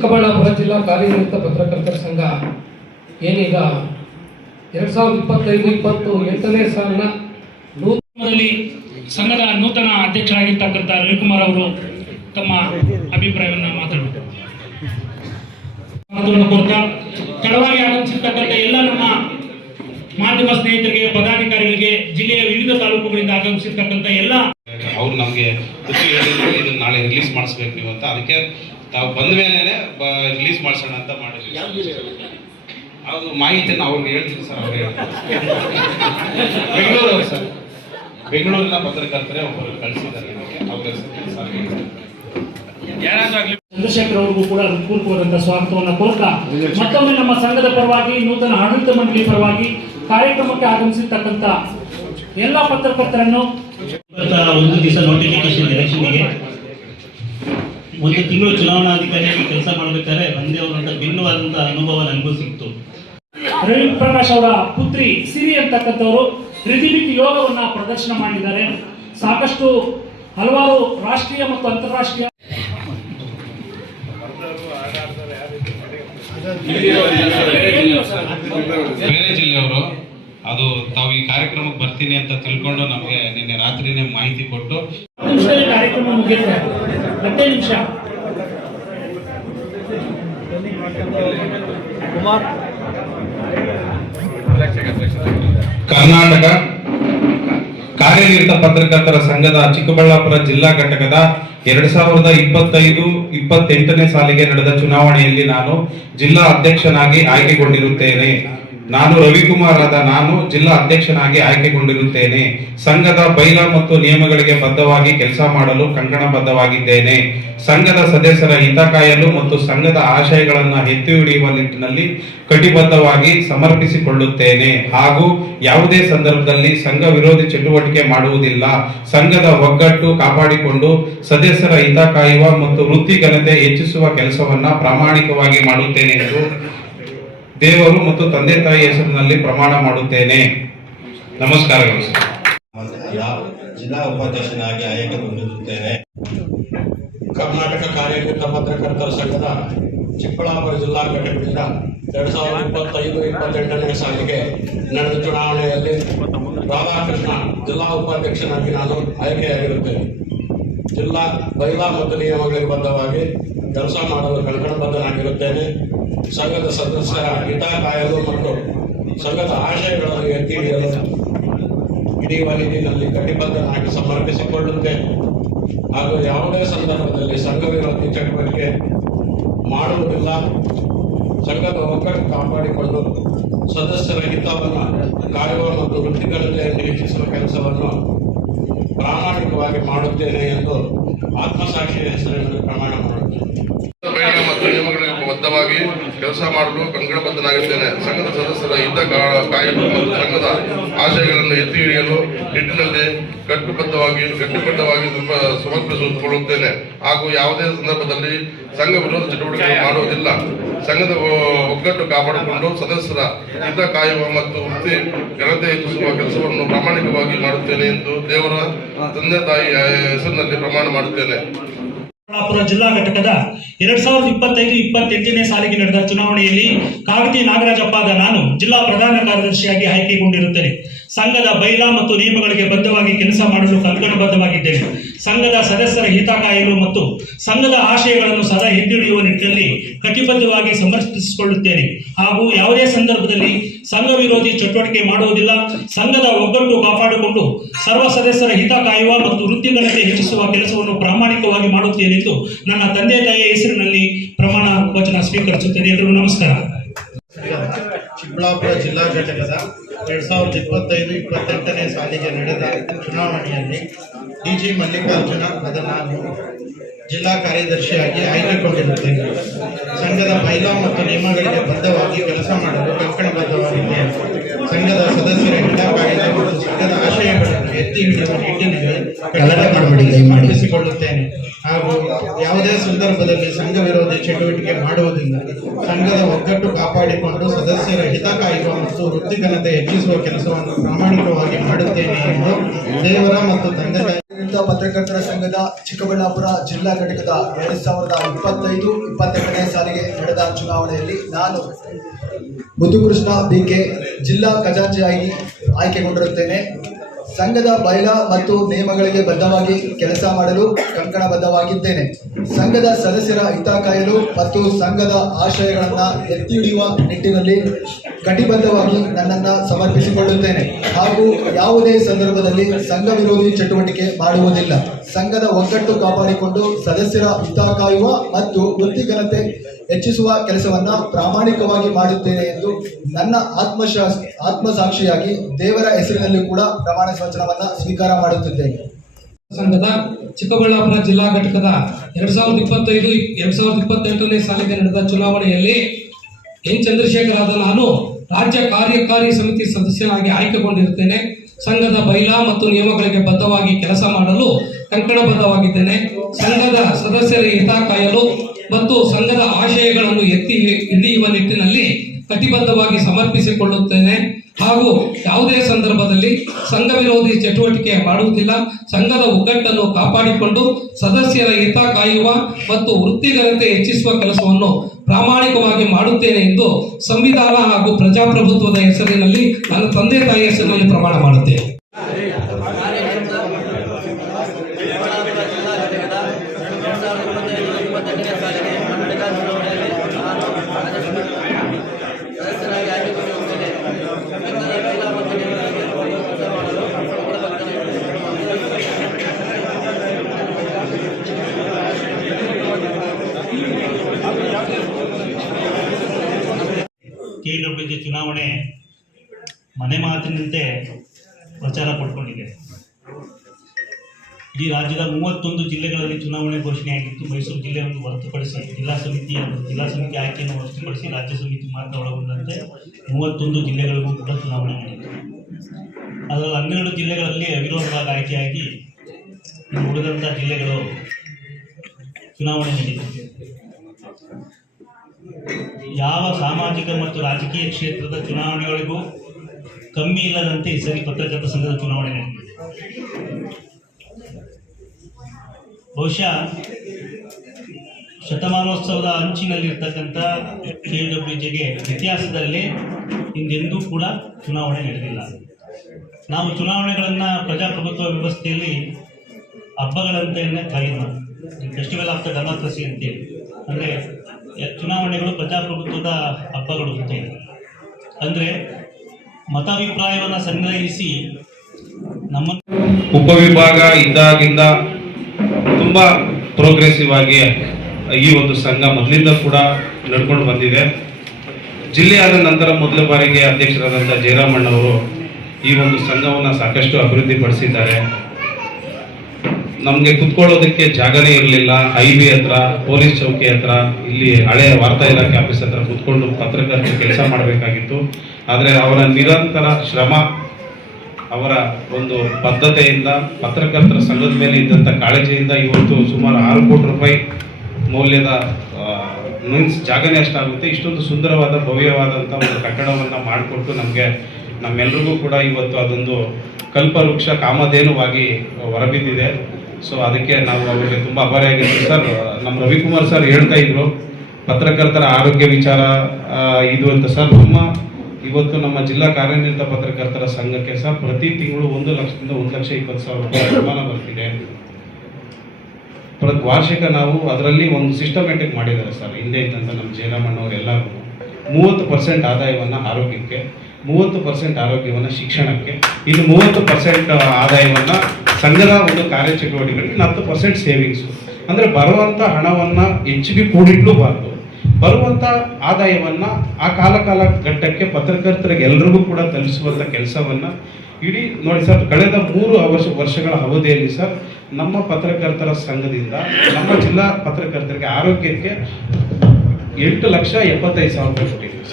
ಚಿಕ್ಕಬಳ್ಳಾಪುರ ಜಿಲ್ಲಾ ಕಾರ್ಯನಿರತ ಪತ್ರಕರ್ತರ ಸಂಘ ಏನೀಗ ಎರಡ್ ಸಾವಿರದ ಇಪ್ಪತ್ತೈದು, ಇಪ್ಪತ್ತು ಎಂಟನೇ ಸಾಲಿನ ನೂತನದಲ್ಲಿ ಸಂಘದ ನೂತನ ಅಧ್ಯಕ್ಷರಾಗಿರ್ತಕ್ಕಂಥ ರವಿಕುಮಾರ್ ಅವರು ತಮ್ಮ ಅಭಿಪ್ರಾಯವನ್ನು ಮಾತಾಡಿದರು. ತಡವಾಗಿ ಆಗಮಿಸಿರ್ತಕ್ಕಂಥ ಎಲ್ಲ ನಮ್ಮ ಮಾಧ್ಯಮ ಸ್ನೇಹಿತರಿಗೆ, ಪದಾಧಿಕಾರಿಗಳಿಗೆ, ಜಿಲ್ಲೆಯ ವಿವಿಧ ತಾಲೂಕುಗಳಿಂದ ಆಗಮಿಸಿರ್ತಕ್ಕಂಥ ಎಲ್ಲ ಅವ್ರು ನಮಗೆ ಖುಷಿ ಹೇಳಿದ್ರು ಇದನ್ನ ನಾಳೆ ರಿಲೀಸ್ ಮಾಡಿಸ್ಬೇಕು ನೀವು ಅಂತ. ಅದಕ್ಕೆ ತಾವು ಬಂದ ಮೇಲೆ ರಿಲೀಸ್ ಮಾಡಿಸೋಣ ಅಂತ ಮಾಡಿದ್ವಿ. ಅದು? ಮಾಹಿತಿಯನ್ನು ಅವ್ರಿಗೆ ಹೇಳ್ತೀನಿ ಸರ್ ಅವ್ರಿಗೆ ಬೆಂಗಳೂರು ಸರ್. ಬೆಂಗಳೂರಿನ ಪತ್ರಕರ್ತರೇ ಒಬ್ಬರು ಕಳಿಸಿದ್ದಾರೆ ಅವ್ರ. ಚಂದ್ರಶೇಖರ್ ಅವರಿಗೂ ಕೂಡ ಹೃತ್ಪೂರ್ವಕವಾದಂತಹ ಸ್ವಾಗತವನ್ನು ಕೋರ್ತಾ ಮತ್ತೊಮ್ಮೆ ನಮ್ಮ ಸಂಘದ ಪರವಾಗಿ ನೂತನ ಆಡಳಿತ ಮಂಡಳಿ ಪರವಾಗಿ ಕಾರ್ಯಕ್ರಮಕ್ಕೆ ಆಗಮಿಸಿರ್ತಕ್ಕಂಥ ಎಲ್ಲ ಪತ್ರಕರ್ತರನ್ನು ಒಂದು ದಿವಸ ನೋಟಿಫಿಕೇಶನ್ ಎಲೆಕ್ಷನ್ಗೆ ಒಂದು ತಿಂಗಳು ಚುನಾವಣಾಧಿಕಾರಿಯಾಗಿ ಕೆಲಸ ಮಾಡಬೇಕಾದ್ರೆ ಒಂದೇ ಒಂದು ಭಿನ್ನವಾದಂತ ಅನುಭವ ನನಗೂ ಸಿಕ್ತು. ರವಿ ಪ್ರಕಾಶ್ ಅವರ ಪುತ್ರಿ ಸಿರಿ ಅಂತಕ್ಕಂಥವರು ರಿದಿಮಿತಿ ಯೋಗವನ್ನ ಪ್ರದರ್ಶನ ಮಾಡಿದ್ದಾರೆ. ಸಾಕಷ್ಟು ಹಲವಾರು ರಾಷ್ಟ್ರೀಯ ಮತ್ತು ಅಂತಾರಾಷ್ಟ್ರೀಯ ಬೇರೆ ಜಿಲ್ಲೆಯವರು ಅದು ತಾವು ಈ ಕಾರ್ಯಕ್ರಮಕ್ಕೆ ಬರ್ತೀನಿ ಅಂತ ತಿಳ್ಕೊಂಡು ನಮಗೆ ನಿನ್ನೆ ರಾತ್ರಿನೇ ಮಾಹಿತಿ ಕೊಟ್ಟು. ಕಾರ್ಯಕ್ರಮ ನಿಮಿಷ. ಕರ್ನಾಟಕ ಕಾರ್ಯನಿರತ ಪತ್ರಕರ್ತರ ಸಂಘದ ಚಿಕ್ಕಬಳ್ಳಾಪುರ ಜಿಲ್ಲಾ ಘಟಕದ ಎರಡ್ ಸಾವಿರದ ಇಪ್ಪತ್ತೈದು ಇಪ್ಪತ್ತೆಂಟನೇ ಸಾಲಿಗೆ ನಡೆದ ಚುನಾವಣೆಯಲ್ಲಿ ನಾನು ಜಿಲ್ಲಾ ಅಧ್ಯಕ್ಷನಾಗಿ ಆಯ್ಕೆಗೊಂಡಿರುತ್ತೇನೆ. ನಾನು ರವಿಕುಮಾರ್ ಆದ ನಾನು ಜಿಲ್ಲಾ ಅಧ್ಯಕ್ಷನಾಗಿ ಆಯ್ಕೆಗೊಂಡಿರುತ್ತೇನೆ. ಸಂಘದ ಬೈಲ ಮತ್ತು ನಿಯಮಗಳಿಗೆ ಬದ್ಧವಾಗಿ ಕೆಲಸ ಮಾಡಲು ಕಂಕಣಬದ್ಧವಾಗಿದ್ದೇನೆ. ಸಂಘದ ಸದಸ್ಯರ ಹಿತ ಕಾಯಲು ಮತ್ತು ಸಂಘದ ಆಶಯಗಳನ್ನು ಎತ್ತಿ ಹಿಡಿಯುವ ನಿಟ್ಟಿನಲ್ಲಿ ಕಟಿಬದ್ಧವಾಗಿ ಸಮರ್ಪಿಸಿಕೊಳ್ಳುತ್ತೇನೆ. ಹಾಗೂ ಯಾವುದೇ ಸಂದರ್ಭದಲ್ಲಿ ಸಂಘ ವಿರೋಧಿ ಚಟುವಟಿಕೆ ಮಾಡುವುದಿಲ್ಲ. ಸಂಘದ ಒಗ್ಗಟ್ಟು ಕಾಪಾಡಿಕೊಂಡು ಸದಸ್ಯರ ಹಿತ ಕಾಯುವ ಮತ್ತು ವೃತ್ತಿ ಘನತೆ ಹೆಚ್ಚಿಸುವ ಕೆಲಸವನ್ನು ಪ್ರಾಮಾಣಿಕವಾಗಿ ಮಾಡುತ್ತೇನೆ ಎಂದು ದೇವರು ಮತ್ತು ತಂದೆ ತಾಯಿ ಹೆಸರಿನಲ್ಲಿ ಪ್ರಮಾಣ ಮಾಡುತ್ತೇನೆ. ನಮಸ್ಕಾರಗಳು ಸರ್. ಜಿಲ್ಲಾ ಉಪಾಧ್ಯಕ್ಷನಾಗಿ ಆಯ್ಕೆ ಹೊಂದಿರುತ್ತೇನೆ. ಕರ್ನಾಟಕ ಕಾರ್ಯಕರ್ತ ಪತ್ರಕರ್ತರ ಸಂಘದ ಚಿಕ್ಕಬಳ್ಳಾಪುರ ಜಿಲ್ಲಾ ಘಟಕದಿಂದ ಎರಡ್ ಸಾವಿರದ ಇಪ್ಪತ್ತೈದು, ಇಪ್ಪತ್ತೆಂಟನೇ ಸಾಲಿಗೆ ನಡೆದ ಚುನಾವಣೆಯಲ್ಲಿ ರಾಧಾಕೃಷ್ಣ ಜಿಲ್ಲಾ ಉಪಾಧ್ಯಕ್ಷನಾಗಿ ನಾನು ಆಯ್ಕೆಯಾಗಿರುತ್ತೇನೆ. ಜಿಲ್ಲಾ ಮಹಿಳಾ ಮತ್ತು ನಿಯಮಗಳಿಗೆ ಬದ್ಧವಾಗಿ ಕೆಲಸ ಮಾಡಲು ಕಂಕಣಬದ್ಧನಾಗಿರುತ್ತೇನೆ ಸಂಘದ ಸದಸ್ಯರ ಹಿತ ಕಾಯಲು ಮತ್ತು ಸಂಘದ ಆಶಯಗಳನ್ನು ಎತ್ತಿ ಹಿಡಿಯಲು ಇಡೀ ವಾಲಿನಲ್ಲಿ ಕಟಿಬದ್ಧನಾಗಿ ಸಮರ್ಪಿಸಿಕೊಳ್ಳುತ್ತೇನೆ ಹಾಗೂ ಯಾವುದೇ ಸಂದರ್ಭದಲ್ಲಿ ಸಂಘ ವಿರೋಧಿ ಚಟುವಟಿಕೆ ಮಾಡುವುದಿಲ್ಲ. ಸಂಘದ ಒಗ್ಗಟ್ಟು ಕಾಪಾಡಿಕೊಂಡು ಸದಸ್ಯರ ಹಿತವನ್ನು ಕಾಯುವ ಮತ್ತು ವೃತ್ತಿಗಳಲ್ಲೇ ನಿರೀಕ್ಷಿಸುವ ಕೆಲಸವನ್ನು ಪ್ರಾಮಾಣಿಕವಾಗಿ ಮಾಡುತ್ತೇನೆ ಎಂದು ಆತ್ಮಸಾಕ್ಷಿಯ ಹೆಸರಿನಲ್ಲಿ ಪ್ರಮಾಣ ಮಾಡುತ್ತೇನೆ ಬೈಲ ಮತ್ತು ನಿಯಮಗಳಿಗೆ ಬದ್ಧವಾಗಿ ಕೆಲಸ ಮಾಡಲು ಕಂಕಣಬದ್ಧನಾಗಿದ್ದೇನೆ. ಸಂಘದ ಸದಸ್ಯರ ಹಿತ ಕಾಯಲು ಮತ್ತು ಸಂಘದ ಆಶಯಗಳನ್ನು ಎತ್ತಿ ಹಿಡಿಯಲು ನಿಟ್ಟಿನಲ್ಲಿ ಕಟ್ಟುಬದ್ಧವಾಗಿ ಕಟ್ಟುಬದ್ಧವಾಗಿ ಸಮರ್ಪಿಸಿಕೊಳ್ಳುತ್ತೇನೆ. ಹಾಗೂ ಯಾವುದೇ ಸಂದರ್ಭದಲ್ಲಿ ಸಂಘ ವಿರೋಧ ಚಟುವಟಿಕೆ ಮಾಡುವುದಿಲ್ಲ. ಸಂಘದ ಒಗ್ಗಟ್ಟು ಕಾಪಾಡಿಕೊಂಡು ಸದಸ್ಯರ ಹಿತ ಕಾಯುವ ಮತ್ತು ವೃತ್ತಿ ಘನತೆ ಹೆಚ್ಚಿಸುವ ಕೆಲಸವನ್ನು ಪ್ರಾಮಾಣಿಕವಾಗಿ ಮಾಡುತ್ತೇನೆ ಎಂದು ದೇವರ ತಂದೆ ತಾಯಿಯ ಹೆಸರಿನಲ್ಲಿ ಪ್ರಮಾಣ ಮಾಡುತ್ತೇನೆ. ಚಿಕ್ಕಬಳ್ಳಾಪುರ ಜಿಲ್ಲಾ ಘಟಕದ ಎರಡ್ ಸಾವಿರದ ಇಪ್ಪತ್ತೈದು, ಇಪ್ಪತ್ತೆಂಟನೇ ಸಾಲಿಗೆ ನಡೆದ ಚುನಾವಣೆಯಲ್ಲಿ ಕಾಗತಿ ನಾಗರಾಜಪ್ಪ ನಾನು ಜಿಲ್ಲಾ ಪ್ರಧಾನ ಕಾರ್ಯದರ್ಶಿಯಾಗಿ ಆಯ್ಕೆಗೊಂಡಿರುತ್ತೇನೆ. ಸಂಘದ ಬೈಲಾ ಮತ್ತು ನಿಯಮಗಳಿಗೆ ಬದ್ಧವಾಗಿ ಕೆಲಸ ಮಾಡಲು ಕಂಕಣಬದ್ಧವಾಗಿದ್ದೇನೆ. ಸಂಘದ ಸದಸ್ಯರ ಹಿತ ಕಾಯಲು ಮತ್ತು ಸಂಘದ ಆಶಯಗಳನ್ನು ಸದಾ ಹಿಂದಿಡಿಯುವ ನಿಟ್ಟಿನಲ್ಲಿ ಕಟಿಬದ್ಧವಾಗಿ ಸಮರ್ಪಿಸಿಕೊಳ್ಳುತ್ತೇನೆ ಹಾಗೂ ಯಾವುದೇ ಸಂದರ್ಭದಲ್ಲಿ ಸಂಘ ವಿರೋಧಿ ಚಟುವಟಿಕೆ ಮಾಡುವುದಿಲ್ಲ. ಸಂಘದ ಒಗ್ಗಟ್ಟು ಕಾಪಾಡಿಕೊಂಡು ಸರ್ವ ಸದಸ್ಯರ ಹಿತ ಕಾಯುವ ಮತ್ತು ವೃತ್ತಿಗಳತೆ ಹೆಚ್ಚಿಸುವ ಕೆಲಸವನ್ನು ಪ್ರಾಮಾಣಿಕವಾಗಿ ಮಾಡುತ್ತೇನೆಂದು ನನ್ನ ತಂದೆ ತಾಯಿಯ ಹೆಸರಿನಲ್ಲಿ ಪ್ರಮಾಣ ವಚನ ಸ್ವೀಕರಿಸುತ್ತೇನೆ. ಎಲ್ರಿಗೂ ನಮಸ್ಕಾರ. ಚಿಕ್ಕಬಳ್ಳಾಪುರ ಜಿಲ್ಲಾ ಘಟಕದ ಎರಡ್ ಸಾವಿರದ ಇಪ್ಪತ್ತೈದು ಇಪ್ಪತ್ತೆಂಟನೇ ಸಾಲಿಗೆ ನಡೆದ ಚುನಾವಣೆಯಲ್ಲಿ ಡಿ ಜಿ ಮಲ್ಲಿಕಾರ್ಜುನ ನಾನು ಜಿಲ್ಲಾ ಕಾರ್ಯದರ್ಶಿಯಾಗಿ ಆಯ್ಕೆಗೊಂಡಿರುತ್ತೇನೆ ಸಂಘದ ಮಹಿಳಾ ಮತ್ತು ನಿಯಮಗಳಿಗೆ ಬದ್ಧವಾಗಿ ಕೆಲಸ ಮಾಡಲು ಕಂಕಣಬದ್ಧವಾಗಿದ್ದೇನೆ ಸಂಘದ ಸದಸ್ಯರ ಹಿತ ಕಾಯ್ದೆ ಮತ್ತು ಸಂಘದ ಆಶಯಗಳನ್ನು ಎತ್ತಿ ಹಿಡಿಯುವ ನಿಟ್ಟಿನಲ್ಲಿ ಕನ್ನಡ ಮಾಡಿಸಿಕೊಳ್ಳುತ್ತೇನೆ ಹಾಗೂ ಯಾವುದೇ ಸಂದರ್ಭದಲ್ಲಿ ಸಂಘ ವಿರೋಧಿ ಚಟುವಟಿಕೆ ಮಾಡುವುದಿಲ್ಲ. ಸಂಘದ ಒಗ್ಗಟ್ಟು ಕಾಪಾಡಿಕೊಂಡು ಸದಸ್ಯರ ಹಿತ ಕಾಯುವ ಮತ್ತು ವೃತ್ತಿಘನತೆ ಹೆಚ್ಚಿಸುವ ಕೆಲಸವನ್ನು ಪ್ರಾಮಾಣಿಕವಾಗಿ ಮಾಡುತ್ತೇನೆ ಎಂದು ದೇವರ ಮತ್ತು ತಂದೆ ಪತ್ರಕರ್ತರ ಸಂಘದ ಚಿಕ್ಕಬಳ್ಳಾಪುರ ಜಿಲ್ಲಾ ಘಟಕದ ಎರಡ್ ಸಾವಿರದ ಇಪ್ಪತ್ತೈದು ಇಪ್ಪತ್ತೆರಡನೇ ಸಾಲಿಗೆ ನಡೆದ ಚುನಾವಣೆಯಲ್ಲಿ ನಾನು ಮುದುಕೃಷ್ಣ ಬಿಕೆ ಜಿಲ್ಲಾ ಖಜಾಂಚಿಯಾಗಿ ಆಯ್ಕೆಗೊಂಡಿರುತ್ತೇನೆ. ಸಂಘದ ಬಯಲ ಮತ್ತು ನಿಯಮಗಳಿಗೆ ಬದ್ಧವಾಗಿ ಕೆಲಸ ಮಾಡಲು ಕಂಕಣಬದ್ಧವಾಗಿದ್ದೇನೆ. ಸಂಘದ ಸದಸ್ಯರ ಹಿತ ಕಾಯಲು ಮತ್ತು ಸಂಘದ ಆಶಯಗಳನ್ನು ಎತ್ತಿ ಹಿಡಿಯುವ ನಿಟ್ಟಿನಲ್ಲಿ ಕಟಿಬದ್ಧವಾಗಿ ನನ್ನನ್ನು ಸಮರ್ಪಿಸಿಕೊಳ್ಳುತ್ತೇನೆ. ಹಾಗೂ ಯಾವುದೇ ಸಂದರ್ಭದಲ್ಲಿ ಸಂಘ ವಿರೋಧಿ ಚಟುವಟಿಕೆ ಮಾಡುವುದಿಲ್ಲ. ಸಂಘದ ಒಗ್ಗಟ್ಟು ಕಾಪಾಡಿಕೊಂಡು ಸದಸ್ಯರ ಹಿತ ಕಾಯುವ ಮತ್ತು ವೃತ್ತಿಘನತೆ ಹೆಚ್ಚಿಸುವ ಕೆಲಸವನ್ನು ಪ್ರಾಮಾಣಿಕವಾಗಿ ಮಾಡುತ್ತೇನೆ ಎಂದು ನನ್ನ ಆತ್ಮಶಾ ಆತ್ಮಸಾಕ್ಷಿಯಾಗಿ ದೇವರ ಹೆಸರಿನಲ್ಲಿ ಕೂಡ ಪ್ರಮಾಣ ಸ್ವಚನವನ್ನ ಸ್ವೀಕಾರ ಮಾಡುತ್ತಿದ್ದೇನೆ. ಸಂಘದ ಚಿಕ್ಕಬಳ್ಳಾಪುರ ಜಿಲ್ಲಾ ಘಟಕದ ಎರಡ್ ಸಾವಿರದ ಇಪ್ಪತ್ತೈದು, ಎರಡ್ ಸಾವಿರದ ಇಪ್ಪತ್ತೆಂಟನೇ ಸಾಲಿಗೆ ನಡೆದ ಚುನಾವಣೆಯಲ್ಲಿ ಎನ್ ಚಂದ್ರಶೇಖರ್ ಆದ ನಾನು ರಾಜ್ಯ ಕಾರ್ಯಕಾರಿ ಸಮಿತಿ ಸದಸ್ಯನಾಗಿ ಆಯ್ಕೆಗೊಂಡಿರುತ್ತೇನೆ. ಸಂಘದ ಬೈಲಾ ಮತ್ತು ನಿಯಮಗಳಿಗೆ ಬದ್ಧವಾಗಿ ಕೆಲಸ ಮಾಡಲು ಕಂಕಣಬದ್ಧವಾಗಿದ್ದೇನೆ. ಸಂಘದ ಸದಸ್ಯರ ಹಿತ ಕಾಯಲು ಮತ್ತು ಸಂಘದ ಆಶಯಗಳನ್ನು ಎತ್ತಿ ಹಿಡಿಯುವ ನಿಟ್ಟಿನಲ್ಲಿ ಕಟಿಬದ್ಧವಾಗಿ ಸಮರ್ಪಿಸಿಕೊಳ್ಳುತ್ತೇನೆ. ಹಾಗೂ ಯಾವುದೇ ಸಂದರ್ಭದಲ್ಲಿ ಸಂಘ ವಿರೋಧಿ ಚಟುವಟಿಕೆ ಮಾಡುವುದಿಲ್ಲ. ಸಂಘದ ಒಗ್ಗಟ್ಟನ್ನು ಕಾಪಾಡಿಕೊಂಡು ಸದಸ್ಯರ ಹಿತ ಕಾಯುವ ಮತ್ತು ವೃತ್ತಿಗರತೆ ಹೆಚ್ಚಿಸುವ ಕೆಲಸವನ್ನು ಪ್ರಾಮಾಣಿಕವಾಗಿ ಮಾಡುತ್ತೇನೆ ಎಂದು ಸಂವಿಧಾನ ಹಾಗೂ ಪ್ರಜಾಪ್ರಭುತ್ವದ ಹೆಸರಿನಲ್ಲಿ ನನ್ನ ತಂದೆ ತಾಯಿ ಹೆಸರಿನಲ್ಲಿ ಪ್ರಮಾಣ ಮಾಡುತ್ತೇನೆ ಕೆ ಡಬ್ಲ್ಯೂ ಜಿ ಚುನಾವಣೆ ಮನೆ ಮಾತಿನಂತೆ ಪ್ರಚಾರ ಪಡ್ಕೊಂಡಿದೆ ಇಡೀ ರಾಜ್ಯದ ಮೂವತ್ತೊಂದು ಜಿಲ್ಲೆಗಳಲ್ಲಿ ಚುನಾವಣೆ ಘೋಷಣೆಯಾಗಿತ್ತು ಮೈಸೂರು ಜಿಲ್ಲೆಯನ್ನು ಹೊರತುಪಡಿಸಿ ಜಿಲ್ಲಾ ಸಮಿತಿ ಜಿಲ್ಲಾ ಸಮಿತಿ ಆಯ್ಕೆಯನ್ನು ಹೊರತುಪಡಿಸಿ ರಾಜ್ಯ ಸಮಿತಿ ಮಾತ್ರ ಒಳಗೊಂಡಂತೆ ಮೂವತ್ತೊಂದು ಜಿಲ್ಲೆಗಳಿಗೂ ಕೂಡ ಚುನಾವಣೆ ನಡೆಯಿತು. ಅದರಲ್ಲಿ ಹನ್ನೆರಡು ಜಿಲ್ಲೆಗಳಲ್ಲಿ ಅವಿರೋಧವಾಗಿ ಆಯ್ಕೆಯಾಗಿ ಉಳಿದಂತಹ ಜಿಲ್ಲೆಗಳು ಚುನಾವಣೆ ನಡೆಯಿತು. ಯಾವ ಸಾಮಾಜಿಕ ಮತ್ತು ರಾಜಕೀಯ ಕ್ಷೇತ್ರದ ಚುನಾವಣೆಗಳಿಗೂ ಕಮ್ಮಿ ಇಲ್ಲದಂತೆ ಈ ಸರಿ ಪತ್ರಕರ್ತ ಸಂಘದ ಚುನಾವಣೆ ನಡೆದಿದೆ. ಬಹುಶಃ ಶತಮಾನೋತ್ಸವದ ಅಂಚಿನಲ್ಲಿರ್ತಕ್ಕಂಥ ಕೆ ಡಬ್ಲ್ಯೂ ಜೆಗೆ ಇತಿಹಾಸದಲ್ಲಿ ಹಿಂದೆಂದೂ ಕೂಡ ಚುನಾವಣೆ ನಡೆದಿಲ್ಲ. ನಾವು ಚುನಾವಣೆಗಳನ್ನು ಪ್ರಜಾಪ್ರಭುತ್ವ ವ್ಯವಸ್ಥೆಯಲ್ಲಿ ಹಬ್ಬಗಳಂತೆಯೇ ಕರೆಯೋಣ ಫೆಸ್ಟಿವಲ್ ಆಫ್ ದ ಡೆಮಾಕ್ರಸಿ ಅಂತೇಳಿ. ಅಂದರೆ ಚುನಾವಣೆಗಳು ಪ್ರಜಾಪ್ರಭುತ್ವದ ಹಬ್ಬಗಳು ಅಂತೇಳಿ ಅಂದರೆ ಮತಾಭಿಪ್ರಾಯವನ್ನು ಸಂಗ್ರಹಿಸಿ ನಮ್ಮನ್ನು ಉಪವಿಭಾಗ ಇದ್ದಾಗಿಂದ ತುಂಬಾ ಪ್ರೋಗ್ರೆಸಿವ್ ಆಗಿ ಈ ಒಂದು ಸಂಘ ಮೊದಲಿಂದ ಕೂಡ ನಡ್ಕೊಂಡು ಬಂದಿದೆ. ಜಿಲ್ಲೆಯಾದ ನಂತರ ಮೊದಲ ಬಾರಿಗೆ ಅಧ್ಯಕ್ಷರಾದಂಥ ಜಯರಾಮಣ್ಣವರು ಈ ಒಂದು ಸಂಘವನ್ನು ಸಾಕಷ್ಟು ಅಭಿವೃದ್ಧಿಪಡಿಸಿದ್ದಾರೆ ನಮಗೆ ಕುತ್ಕೊಳ್ಳೋದಕ್ಕೆ ಜಾಗನೇ ಇರಲಿಲ್ಲ. ಹೈವೇ ಹತ್ರ, ಪೊಲೀಸ್ ಚೌಕಿ ಹತ್ರ, ಇಲ್ಲಿ ಹಳೆಯ ವಾರ್ತಾ ಇಲಾಖೆ ಆಫೀಸ್ ಹತ್ರ ಕುತ್ಕೊಂಡು ಪತ್ರಕರ್ತರು ಕೆಲಸ ಮಾಡಬೇಕಾಗಿತ್ತು. ಆದರೆ ಅವರ ನಿರಂತರ ಶ್ರಮ ಅವರ ಒಂದು ಬದ್ಧತೆಯಿಂದ, ಪತ್ರಕರ್ತರ ಸಂಘದ ಮೇಲೆ ಇದ್ದಂಥ ಕಾಳಜಿಯಿಂದ ಇವತ್ತು ಸುಮಾರು ಆರು ಕೋಟಿ ರೂಪಾಯಿ ಮೌಲ್ಯದ ಮೀನ್ಸ್ ಜಾಗನೇ ಅಷ್ಟಾಗುತ್ತೆ. ಇಷ್ಟೊಂದು ಸುಂದರವಾದ ಭವ್ಯವಾದಂಥ ಒಂದು ಕಟ್ಟಡವನ್ನು ಮಾಡಿಕೊಟ್ಟು ನಮಗೆ, ನಮ್ಮೆಲ್ರಿಗೂ ಕೂಡ ಇವತ್ತು ಅದೊಂದು ಕಲ್ಪವೃಕ್ಷ ಕಾಮಧೇನುವಾಗಿ ಹೊರಬಿದ್ದಿದೆ. ಸೊ ಅದಕ್ಕೆ ನಾವು ಅವರಿಗೆ ತುಂಬ ಆಭಾರಿಯಾಗಿದ್ದೀವಿ ಸರ್ ನಮ್ಮ ರವಿಕುಮಾರ್ ಸರ್ ಹೇಳ್ತಾ ಇದ್ರು, ಪತ್ರಕರ್ತರ ಆರೋಗ್ಯ ವಿಚಾರ ಇದು ಅಂತ. ಸರ್ ನಮ್ಮ ಇವತ್ತು ನಮ್ಮ ಜಿಲ್ಲಾ ಕಾರ್ಯನಿರತ ಪತ್ರಕರ್ತರ ಸಂಘಕ್ಕೆ ಸರ್ ಪ್ರತಿ ತಿಂಗಳು ಒಂದು ಲಕ್ಷದಿಂದ ಒಂದು ಲಕ್ಷ ಇಪ್ಪತ್ತು ಸಾವಿರ ರೂಪಾಯಿ ಅನುದಾನ ಬರ್ತಿದೆ. ಪ್ರತಿ ವಾರ್ಷಿಕ ನಾವು ಅದರಲ್ಲಿ ಒಂದು ಸಿಸ್ಟಮ್ಯಾಟಿಕ್ ಮಾಡಿದ್ದಾರೆ ಸರ್. ಹಿಂದೆ ಇದ್ದಂಥ ನಮ್ಮ ಜಯರಾಮಣ್ಣವ್ರು ಎಲ್ಲರೂ ಮೂವತ್ತು ಪರ್ಸೆಂಟ್ ಆದಾಯವನ್ನು ಆರೋಗ್ಯಕ್ಕೆ, ಮೂವತ್ತು ಪರ್ಸೆಂಟ್ ಆರೋಗ್ಯವನ್ನು ಶಿಕ್ಷಣಕ್ಕೆ, ಇನ್ನು ಮೂವತ್ತು ಪರ್ಸೆಂಟ್ ಆದಾಯವನ್ನು ಸಂಘದ ಒಂದು ಕಾರ್ಯಚಟುವಟಿಕೆಗಳಿಗೆ ಹತ್ತು ಪರ್ಸೆಂಟ್ ಸೇವಿಂಗ್ಸು ಅಂದರೆ ಬರುವಂಥ ಹಣವನ್ನು ಹೆಚ್ಚಿಗೆ ಕೂಡಿಟ್ಲೂಬಾರ್ದು. ಬರುವಂತ ಆದಾಯವನ್ನು ಆ ಕಾಲ ಕಾಲ ಘಟ್ಟಕ್ಕೆ ಪತ್ರಕರ್ತರಿಗೆ ಎಲ್ರಿಗೂ ಕೂಡ ತಲುಪಿಸುವಂತ ಕೆಲಸವನ್ನ ಇಡೀ ನೋಡಿ ಸರ್, ಕಳೆದ ಮೂರು ವರ್ಷ ವರ್ಷಗಳ ಅವಧಿಯಲ್ಲಿ ಸರ್, ನಮ್ಮ ಪತ್ರಕರ್ತರ ಸಂಘದಿಂದ, ನಮ್ಮ ಜಿಲ್ಲಾ ಪತ್ರಕರ್ತರಿಗೆ ಆರೋಗ್ಯಕ್ಕೆ ಎಂಟು ಲಕ್ಷ ಎಪ್ಪತ್ತೈದು ಸಾವಿರ ರೂಪಾಯಿ ಕೊಟ್ಟಿದ್ದೀವಿ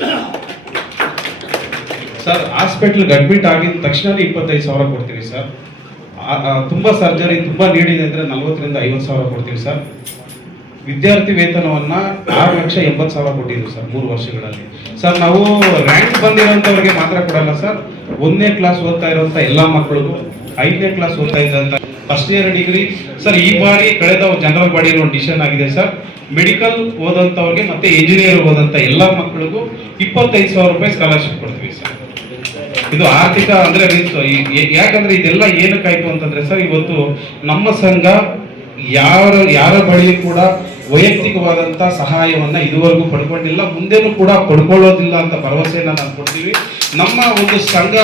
ಸರ್. ಹಾಸ್ಪಿಟ್ಲ್ಗೆ ಅಡ್ಮಿಟ್ ಆಗಿದ ತಕ್ಷಣ ಇಪ್ಪತ್ತೈದು ಸಾವಿರ ಕೊಡ್ತೀವಿ ಸರ್. ತುಂಬಾ ಸರ್ಜರಿ ತುಂಬಾ ನೀಡಿದೆ ಅಂದರೆ ನಲ್ವತ್ತರಿಂದ ಐವತ್ತು ಸಾವಿರ ಕೊಡ್ತೀವಿ ಸರ್. ವಿದ್ಯಾರ್ಥಿ ವೇತನವನ್ನ ಆರು ಲಕ್ಷ ಎಂಬತ್ತು ಸಾವಿರ ಕೊಟ್ಟಿದ್ವಿ ಸರ್, ಮೂರು ವರ್ಷಗಳಲ್ಲಿ. ಸರ್, ನಾವು ರ್ಯಾಂಕ್ ಬಂದಿರೋಂಥವ್ರಿಗೆ ಮಾತ್ರ ಕೊಡಲ್ಲ ಸರ್. ಒಂದನೇ ಕ್ಲಾಸ್ ಓದ್ತಾ ಇರೋಂಥ ಎಲ್ಲಾ ಮಕ್ಕಳಿಗೂ ಐದನೇ ಕ್ಲಾಸ್ ಓದ್ತಾ ಇದ್ದಂತ ಫಸ್ಟ್ ಇಯರ್ ಡಿಗ್ರಿ ಸರ್, ಈ ಬಾರಿ ಕಳೆದ ಜನರಲ್ ಬಾಡಿ ಒಂದು ಡಿಸಿಷನ್ ಆಗಿದೆ ಸರ್. ಮೆಡಿಕಲ್ ಓದಂತವ್ರಿಗೆ ಮತ್ತೆ ಇಂಜಿನಿಯರ್ ಓದಂತ ಎಲ್ಲ ಮಕ್ಕಳಿಗೂ ಇಪ್ಪತ್ತೈದು ಸಾವಿರ ರೂಪಾಯಿ ಸ್ಕಾಲರ್ಶಿಪ್ ಕೊಡ್ತೀವಿ ಸರ್. ಇದು ಆರ್ಥಿಕ ಅಂದ್ರೆ ಯಾಕಂದ್ರೆ ಇದೆಲ್ಲ ಏನಕ್ಕಾಯ್ತು ಅಂತಂದ್ರೆ ಸರ್, ಇವತ್ತು ನಮ್ಮ ಸಂಘ ಯಾರ ಯಾರ ಬಳಿ ಕೂಡ ವೈಯಕ್ತಿಕವಾದಂತ ಸಹಾಯವನ್ನ ಇದುವರೆಗೂ ಪಡ್ಕೊಂಡಿಲ್ಲ. ಮುಂದೆನೂ ಕೂಡ ಪಡ್ಕೊಳ್ಳೋದಿಲ್ಲ ಅಂತ ಭರವಸೆಯನ್ನ ನಾವು ಕೊಡ್ತೀವಿ. ನಮ್ಮ ಒಂದು ಸಂಘ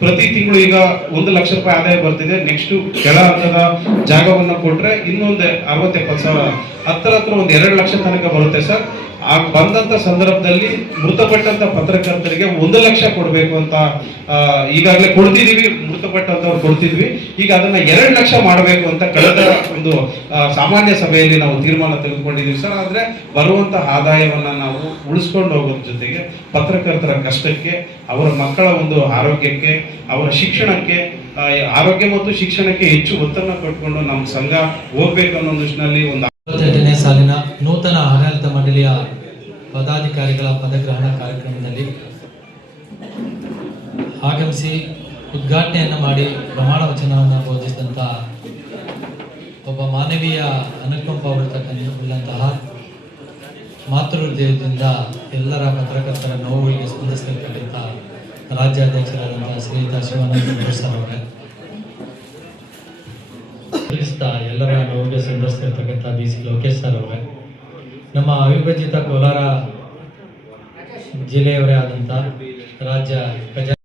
ಪ್ರತಿ ತಿಂಗಳು ಈಗ ಒಂದು ಲಕ್ಷ ರೂಪಾಯಿ ಆದಾಯ ಬರ್ತಿದೆ. ನೆಕ್ಸ್ಟ್ ಕೆಳ ಹಂತದ ಜಾಗವನ್ನ ಕೊಟ್ರೆ ಇನ್ನೊಂದು ಅರವತ್ತೆಪ್ಪತ್ತು ಸಾವಿರ. ಹತ್ತರ ಹತ್ರ ಒಂದು ಎರಡು ಲಕ್ಷ ತನಕ ಬರುತ್ತೆ ಸರ್. ಆ ಬಂದಂತ ಸಂದರ್ಭದಲ್ಲಿ ಮೃತಪಟ್ಟಂತ ಪತ್ರಕರ್ತರಿಗೆ ಒಂದು ಲಕ್ಷ ಕೊಡಬೇಕು ಅಂತ ಈಗಾಗಲೇ ಕೊಡ್ತಿದೀವಿ, ಮೃತಪಟ್ಟಂತವ್ರು ಕೊಡ್ತಿದ್ವಿ. ಈಗ ಅದನ್ನ ಎರಡು ಲಕ್ಷ ಮಾಡಬೇಕು ಅಂತ ಕಳೆದ ಒಂದು ಸಾಮಾನ್ಯ ಸಭೆಯಲ್ಲಿ ನಾವು ತೀರ್ಮಾನ ತೆಗೆದುಕೊಂಡಿದ್ದೀವಿ ಸರ್, ಆದ್ರೆ ಬರುವಂತ ಆದಾಯವನ್ನ ನಾವು ಉಳಿಸ್ಕೊಂಡು ಹೋಗೋದ್ರ ಜೊತೆಗೆ ಪತ್ರಕರ್ತರ ಕಷ್ಟಕ್ಕೆ, ಅವರ ಮಕ್ಕಳ ಒಂದು ಆರೋಗ್ಯಕ್ಕೆ, ಅವರ ಶಿಕ್ಷಣಕ್ಕೆ ಆರೋಗ್ಯ ಮತ್ತು ಶಿಕ್ಷಣಕ್ಕೆ ಹೆಚ್ಚು ಒತ್ತನ್ನ ಕೊಟ್ಕೊಂಡು ನಮ್ಮ ಸಂಘ ಹೋಗ್ಬೇಕು ಅನ್ನೋ ನಿಟ್ಟಿನಲ್ಲಿ ಒಂದು ಇಪ್ಪತ್ತೆಂಟನೇ ಸಾಲಿನ ನೂತನ ಆಡಳಿತ ಮಂಡಳಿಯ ಪದಾಧಿಕಾರಿಗಳ ಪದಗ್ರಹಣ ಕಾರ್ಯಕ್ರಮದಲ್ಲಿ ಆಗಮಿಸಿ ಉದ್ಘಾಟನೆಯನ್ನು ಮಾಡಿ ಪ್ರಮಾಣ ವಚನವನ್ನು ಬೋಧಿಸಿದಂತಹ ಒಬ್ಬ ಮಾನವೀಯ ಅನುಕಂಪ ಉಳ್ಳಂತಹ ಮಾತೃ ಹೃದಯದಿಂದ ಎಲ್ಲರ ಪತ್ರಕರ್ತರ ನೋವುಗಳಿಗೆ ಸ್ಪಂದಿಸತಕ್ಕಂಥ ರಾಜ್ಯಾಧ್ಯಕ್ಷರಾದಂತಹ ಶ್ರೀಯುತ ಶಿವಾನಂದ ಸರ್ ಅವರೇ. ಸಂದರ್ಶಿರ್ತಕ್ಕಂಥ ಬಿ ಸಿ ಲೋಕೇಶ್ ಸರ್ ಅವರೇ. ನಮ್ಮ ಅವಿಭಜಿತ ಕೋಲಾರ ಜಿಲ್ಲೆಯವರೇ ಆದಂಥ ರಾಜ್ಯ ಖಜಾನೆ